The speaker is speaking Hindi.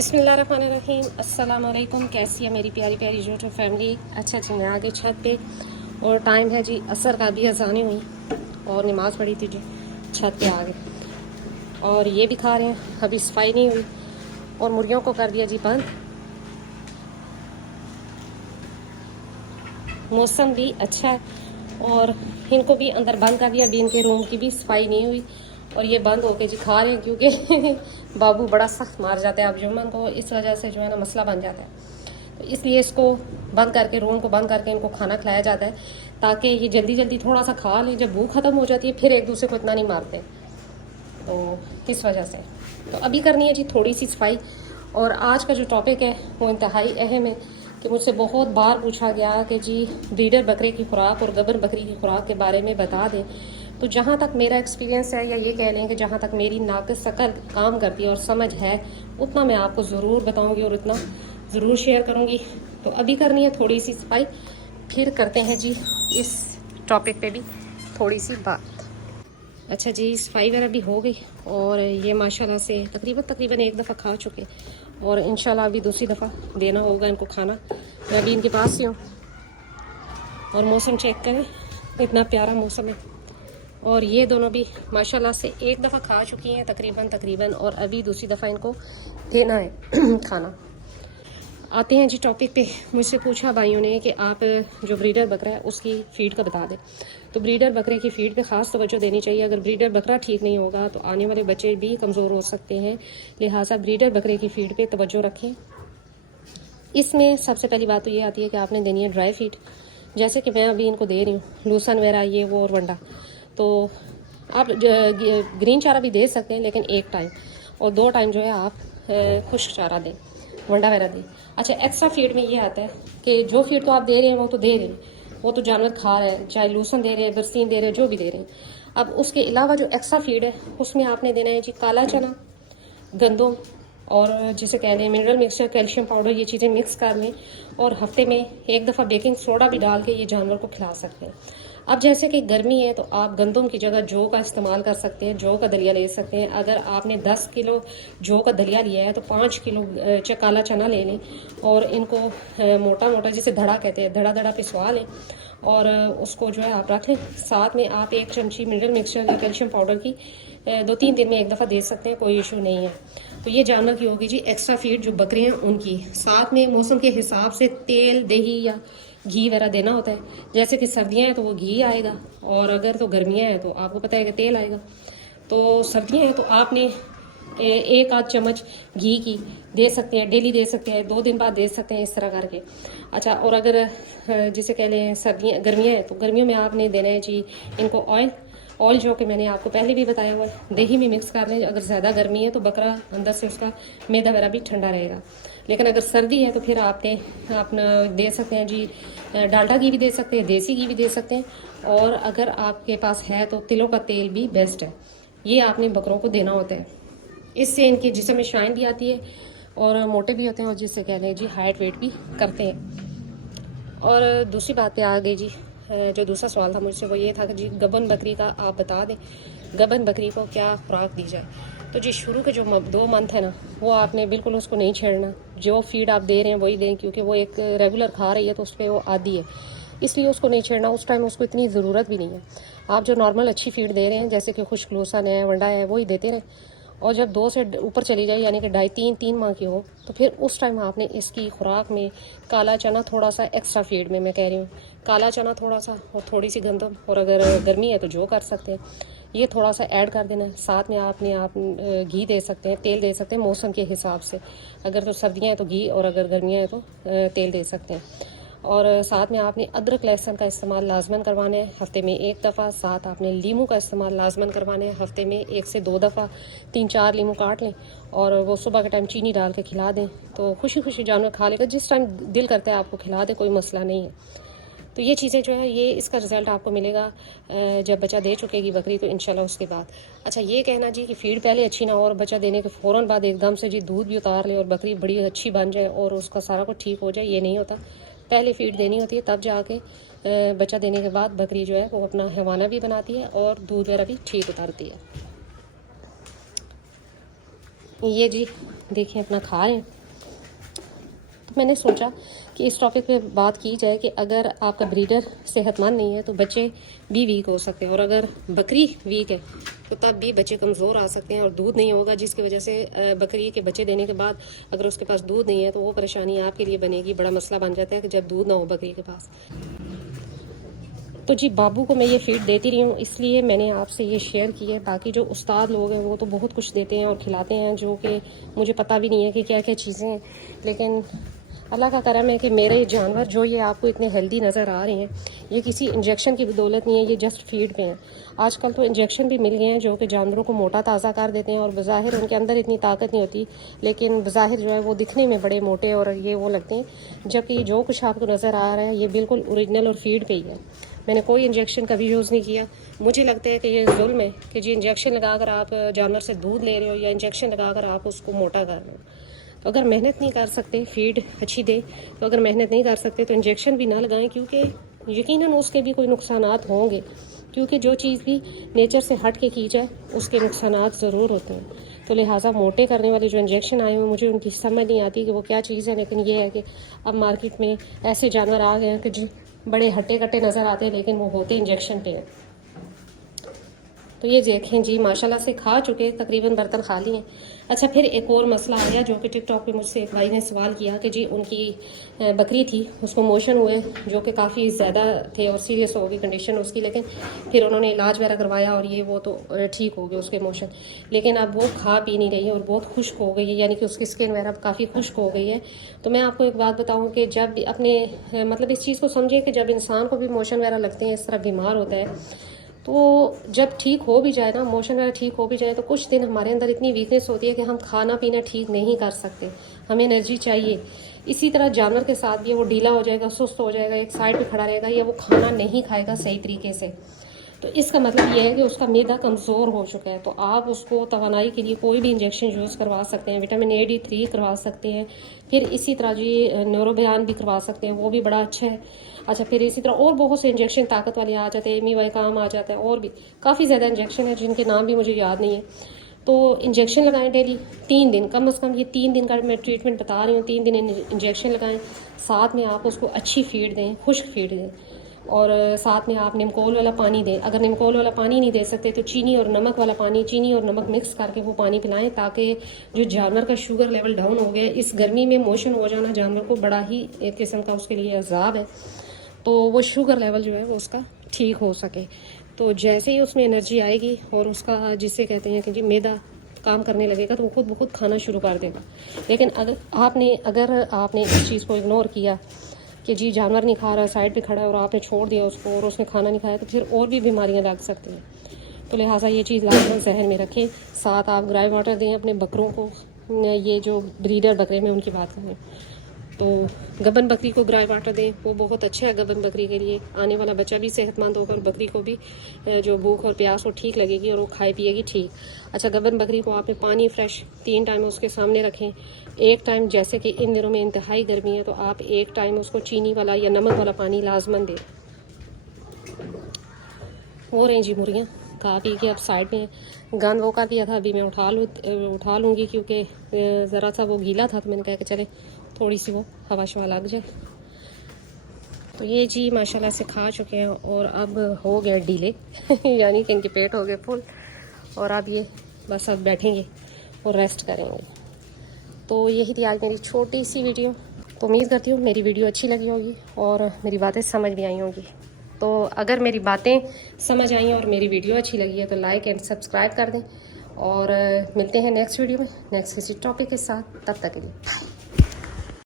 बिस्मिल्लाहिर्रहमानिर्रहीम। अस्सलाम वालेकुम। कैसी है मेरी प्यारी प्यारी यूट्यूब फैमिली। अच्छा जी, मैं आ गई छत पे और टाइम है जी असर का, भी अजानी हुई और नमाज़ पढ़ी थी जी, छत पे आ गए और ये भी खा रहे हैं। अभी सफाई नहीं हुई और मुर्गियों को कर दिया जी बंद। मौसम भी अच्छा है और इनको भी अंदर बंद कर दिया। अभी इनके रूम की भी सफाई नहीं हुई और ये बंद होके जी खा रहे हैं, क्योंकि बाबू बड़ा सख्त मार जाता है अब जुम्मन को, इस वजह से जो है ना मसला बन जाता है। तो इसलिए इसको बंद करके, रूम को बंद करके इनको खाना खिलाया जाता है, ताकि ये जल्दी जल्दी थोड़ा सा खा लें। जब भूख ख़त्म हो जाती है फिर एक दूसरे को इतना नहीं मारते, तो इस वजह से। तो अभी करनी है जी थोड़ी सी सफाई। और आज का जो टॉपिक है वो इंतहाई अहम है कि मुझसे बहुत बार पूछा गया कि जी ब्रीडर बकरे की खुराक और गबर बकरी की खुराक के बारे में बता दें। तो जहाँ तक मेरा एक्सपीरियंस है, या ये कह लें कि जहाँ तक मेरी नाक़िस अकल काम करती है और समझ है, उतना मैं आपको ज़रूर बताऊँगी और इतना ज़रूर शेयर करूँगी। तो अभी करनी है थोड़ी सी सफाई, फिर करते हैं जी इस टॉपिक पे भी थोड़ी सी बात। अच्छा जी, सफाई वगैरह भी हो गई और ये माशाल्लाह से तकरीबन एक दफ़ा खा चुके और इंशाल्लाह अभी दूसरी दफ़ा देना होगा इनको खाना। मैं अभी इनके पास ही हूँ और मौसम चेक करें, इतना प्यारा मौसम है। और ये दोनों भी माशाल्लाह से एक दफ़ा खा चुकी हैं तकरीबन और अभी दूसरी दफ़ा इनको देना है खाना। आते हैं जी टॉपिक पे। मुझसे पूछा भाइयों ने कि आप जो ब्रीडर बकरा है उसकी फ़ीड का बता दें। तो ब्रीडर बकरे की फ़ीड पे ख़ास तवज्जो देनी चाहिए। अगर ब्रीडर बकरा ठीक नहीं होगा तो आने वाले बच्चे भी कमज़ोर हो सकते हैं, लिहाजा ब्रीडर बकरे की फ़ीड पे तवज्जो रखें। इसमें सबसे पहली बात तो ये आती है कि आपने देनी है ड्राई फीड, जैसे कि मैं अभी इनको दे रही हूँ, लूसन वगैरह ये वो और वंडा। तो आप ग्रीन चारा भी दे सकते हैं, लेकिन एक टाइम और 2 टाइम जो है आप खुश्क चारा दें, वंडा वगैरह दें। अच्छा, एक्स्ट्रा फीड में ये आता है कि जो फीड तो आप दे रहे हैं वो तो दे रहे हैं, वो तो जानवर खा रहे हैं, चाहे लूसन दे रहे हैं, बरसीन दे रहे हैं, जो भी दे रहे हैं। अब उसके अलावा जो एक्स्ट्रा फीड है उसमें आपने देना है जी काला चना, गंदम और जिसे कह लें मिनरल मिक्सचर, कैल्शियम पाउडर, ये चीज़ें मिक्स कर लें और हफ्ते में एक दफ़ा बेकिंग सोडा भी डाल के ये जानवर को खिला सकते हैं। अब जैसे कि गर्मी है तो आप गंदम की जगह जौ का इस्तेमाल कर सकते हैं, जौ का दलिया ले सकते हैं। अगर आपने 10 किलो जौ का दलिया लिया है तो 5 किलो काला चना ले लें और इनको मोटा मोटा, जिसे धड़ा कहते हैं, धड़ा धड़ा पिसवा लें और उसको जो है आप रख लें। साथ में आप 1 चमची मिनरल मिक्सचर या कैल्शियम पाउडर की 2-3 दिन में एक दफ़ा दे सकते हैं, कोई इशू नहीं है। तो ये जानवर की होगी जी एक्स्ट्रा फीड जो बकरे हैं उनकी। साथ में मौसम के हिसाब से तेल, दही या घी वगैरह देना होता है। जैसे कि सर्दियाँ हैं तो वो घी आएगा और अगर तो गर्मियाँ हैं तो आपको पता है कि तेल आएगा। तो सर्दियाँ हैं तो आपने 1 आध चम्मच घी की दे सकते हैं, डेली दे सकते हैं, 2 दिन बाद दे सकते हैं, इस तरह करके। अच्छा, और अगर जिसे कह लें गर्मियाँ हैं तो गर्मियों में आपने देना है जी इनको ऑयल जो कि मैंने आपको पहले भी बताया हुआ है, दही में मिक्स कर लें। अगर ज़्यादा गर्मी है तो बकरा अंदर से उसका मैदा वगैरह भी ठंडा रहेगा, लेकिन अगर सर्दी है तो फिर आपने अपना दे सकते हैं जी डाल्डा घी भी दे सकते हैं, देसी घी भी दे सकते हैं, और अगर आपके पास है तो तिलों का तेल भी बेस्ट है। ये आपने बकरों को देना होता है, इससे इनके जिस्म में शाइन भी आती है और मोटे भी होते हैं और जिससे कह लें जी हाइट वेट भी करते हैं। और दूसरी बात पे आ गई जी, जो दूसरा सवाल था मुझसे वो ये था कि जी गबन बकरी का आप बता दें, गबन बकरी को क्या खुराक दी जाए। तो जी शुरू के जो 2 मंथ है ना, वो आपने बिल्कुल उसको नहीं छेड़ना। जो फीड आप दे रहे हैं वही दें, क्योंकि वो एक रेगुलर खा रही है तो उस पर वो आदी है, इसलिए उसको नहीं छेड़ना। उस टाइम उसको इतनी ज़रूरत भी नहीं है। आप जो नॉर्मल अच्छी फीड दे रहे हैं, जैसे कि खुश्क लूसन है, वंडा है, वही देते रहें। और जब 2 से ऊपर चली जाए, यानी कि 2.5-3 माह की हो, तो फिर उस टाइम आपने इसकी खुराक में काला चना थोड़ा सा एक्स्ट्रा फीड में, मैं कह रही हूँ, काला चना थोड़ा सा और थोड़ी सी गंदम, और अगर गर्मी है तो जो कर सकते हैं, ये थोड़ा सा ऐड कर देना है। साथ में आपने घी दे सकते हैं, तेल दे सकते हैं मौसम के हिसाब से। अगर तो सर्दियाँ हैं तो घी और अगर गर्मियाँ हैं तो तेल दे सकते हैं। और साथ में आपने अदरक लहसुन का इस्तेमाल लाजमन करवाना है हफ्ते में 1 दफ़ा। साथ आपने लीमू का इस्तेमाल लाजमन करवाना है हफ्ते में 1 से 2 दफ़ा। 3-4 लीमू काट लें और वो सुबह के टाइम चीनी डाल के खिला दें, तो खुशी खुशी जानवर खा लेगा। जिस टाइम दिल करता है आपको खिला दें, कोई मसला नहीं है। तो ये चीज़ें जो है, ये इसका रिज़ल्ट आपको मिलेगा जब बच्चा दे चुकेगी बकरी, तो इंशाल्लाह उसके बाद। अच्छा, ये कहना जी कि फ़ीड पहले अच्छी ना हो और बच्चा देने के फ़ौरन बाद एकदम से जी दूध भी उतार ले और बकरी बड़ी अच्छी बन जाए और उसका सारा कुछ ठीक हो जाए, ये नहीं होता। पहले फ़ीड देनी होती है, तब जाके बच्चा देने के बाद बकरी जो है वो अपना हैवाना भी बनाती है और दूध वगैरह भी ठीक उतारती है। ये जी देखें अपना खा रहे हैं। तो मैंने सोचा कि इस टॉपिक पे बात की जाए कि अगर आपका ब्रीडर सेहतमंद नहीं है तो बच्चे भी वीक हो सकते हैं, और अगर बकरी वीक है तो तब भी बच्चे कमज़ोर आ सकते हैं और दूध नहीं होगा, जिसकी वजह से बकरी के बच्चे देने के बाद अगर उसके पास दूध नहीं है तो वो परेशानी आपके लिए बनेगी। बड़ा मसला बन जाता है कि जब दूध ना हो बकरी के पास। तो जी बाबू को मैं ये फीड देती रही हूँ, इसलिए मैंने आपसे ये शेयर की है। बाकी जो उस्ताद लोग हैं वो तो बहुत कुछ देते हैं और खिलाते हैं जो कि मुझे पता भी नहीं है कि क्या क्या चीज़ें हैं, लेकिन अल्लाह का करम है कि मेरे जानवर जो ये आपको इतने हेल्दी नज़र आ रहे हैं ये किसी इंजेक्शन की बदौलत नहीं है, ये जस्ट फीड पे हैं। आजकल तो इंजेक्शन भी मिल गए हैं जो कि जानवरों को मोटा ताज़ा कर देते हैं और बज़ाहिर उनके अंदर इतनी ताकत नहीं होती, लेकिन बज़ाहिर जो है वो दिखने में बड़े मोटे और ये वो लगते हैं, जबकि जो कुछ आपको नज़र आ रहा है ये बिल्कुल ओरिजिनल और फीड पे ही है। मैंने कोई इंजेक्शन कभी यूज़ नहीं किया। मुझे लगता है कि ये जुल्म है कि जी इंजेक्शन लगाकर आप जानवर से दूध ले रहे हो या इंजेक्शन लगाकर आप उसको मोटा कर रहे हो। तो अगर मेहनत नहीं कर सकते, फीड अच्छी दे, तो अगर मेहनत नहीं कर सकते तो इंजेक्शन भी ना लगाएं, क्योंकि यकीनन उसके भी कोई नुकसानात होंगे, क्योंकि जो चीज़ भी नेचर से हट के की जाए उसके नुकसानात ज़रूर होते हैं। तो लिहाजा मोटे करने वाले जो इंजेक्शन आए हुए मुझे उनकी समझ नहीं आती कि वो क्या चीज़ है, लेकिन ये है कि अब मार्केट में ऐसे जानवर आ गए हैं कि जो बड़े हट्टे कट्टे नज़र आते हैं लेकिन वो होते इंजेक्शन पे हैं। तो ये देखें जी माशाल्लाह से खा चुके, तकरीबन बर्तन खाली हैं। अच्छा, फिर एक और मसला आया जो कि टिकटॉक पे मुझसे एक भाई ने सवाल किया कि जी उनकी बकरी थी, उसको मोशन हुए जो कि काफ़ी ज़्यादा थे और सीरियस हो गई कंडीशन उसकी, लेकिन फिर उन्होंने इलाज वगैरह करवाया और ये वो तो ठीक हो गए उसके मोशन, लेकिन अब वो खा पी नहीं रही है और बहुत खुश्क हो गई है, यानी कि उसकी स्किन वगैरह काफ़ी खुश्क हो गई है। तो मैं आपको एक बात बताऊँ कि जब अपने मतलब इस चीज़ को समझें कि जब इंसान को भी मोशन वगैरह लगते हैं, इस तरह बीमार होता है, तो जब ठीक हो भी जाए ना, मोशन वगैरह ठीक हो भी जाए, तो कुछ दिन हमारे अंदर इतनी वीकनेस होती है कि हम खाना पीना ठीक नहीं कर सकते, हमें एनर्जी चाहिए। इसी तरह जानवर के साथ भी वो ढीला हो जाएगा, सुस्त हो जाएगा, एक साइड पे खड़ा रहेगा या वो खाना नहीं खाएगा सही तरीके से, तो इसका मतलब ये है कि उसका मैदा कमज़ोर हो चुका है। तो आप उसको तवानाई के लिए कोई भी इंजेक्शन यूज़ करवा सकते हैं, विटामिन A D3 करवा सकते हैं, फिर इसी तरह जी न्यूरोबयान भी करवा सकते हैं, वो भी बड़ा अच्छा है। अच्छा, फिर इसी तरह और बहुत से इंजेक्शन ताकत वाले आ जाते हैं, MY काम आ जाता है, और भी काफ़ी ज़्यादा इंजेक्शन है जिनके नाम भी मुझे याद नहीं है। तो इंजेक्शन लगाएं डेली 3 दिन, कम से कम ये 3 दिन का मैं ट्रीटमेंट बता रही हूँ, 3 दिन इंजेक्शन लगाएं, साथ में आप उसको अच्छी फीड दें, खुश्क फीड दें, और साथ में आप निमकोल वाला पानी दें। अगर निमकोल वाला पानी नहीं दे सकते तो चीनी और नमक वाला पानी, चीनी और नमक मिक्स करके वो पानी पिलाएं, ताकि जो जानवर का शुगर लेवल डाउन हो गया, इस गर्मी में मोशन हो जाना जानवर को बड़ा ही एक किस्म का उसके लिए अजाब है, तो वो शुगर लेवल जो है वो उसका ठीक हो सके। तो जैसे ही उसमें एनर्जी आएगी और उसका जिसे कहते हैं कि जी मैदा काम करने लगेगा, तो वो खुद ब खुद खाना शुरू कर देगा। लेकिन अगर आपने इस चीज़ को इग्नोर किया कि जी जानवर नहीं खा रहा, साइड पे खड़ा है, और आपने छोड़ दिया उसको और उसने खाना नहीं खाया, तो फिर और भी बीमारियां लग सकती हैं। तो लिहाजा ये चीज़ लाजमन जहन में रखें। साथ आप ग्राई वाटर दें अपने बकरों को, ये जो ब्रीडर बकरे में उनकी बात करें तो गबन बकरी को ग्राई वाटर दें, वो बहुत अच्छा है गबन बकरी के लिए। आने वाला बच्चा भी सेहतमंद होगा और बकरी को भी जो भूख और प्यास वो ठीक लगेगी और वो खाए पिएगी ठीक। अच्छा, गबन बकरी को आपने पानी फ्रेश 3 टाइम उसके सामने रखें। एक टाइम, जैसे कि इन दिनों में इंतहाई गर्मी है, तो आप एक टाइम उसको चीनी वाला या नमक वाला पानी लाजमन दें। हो रही जी मुर्गियाँ खा पी के अब साइड में गंद वो कर दिया था, अभी मैं उठा लूँगी क्योंकि ज़रा सा वो गीला था, तो मैंने कहा कि चले थोड़ी सी वो हवा शवा लग जाए। तो ये जी माशाल्लाह से खा चुके हैं और अब हो गए ढीले यानी कि इनके पेट हो गए फुल, और अब ये बस अब बैठेंगे और रेस्ट करेंगे। तो यही थी आज मेरी छोटी सी वीडियो। तो उम्मीद करती हूँ मेरी वीडियो अच्छी लगी होगी और मेरी बातें समझ भी आई होंगी। तो अगर मेरी बातें समझ आई और मेरी वीडियो अच्छी लगी है तो लाइक एंड सब्सक्राइब कर दें, और मिलते हैं नेक्स्ट वीडियो में नेक्स्ट किसी टॉपिक के साथ। तब तक के लिए बाय।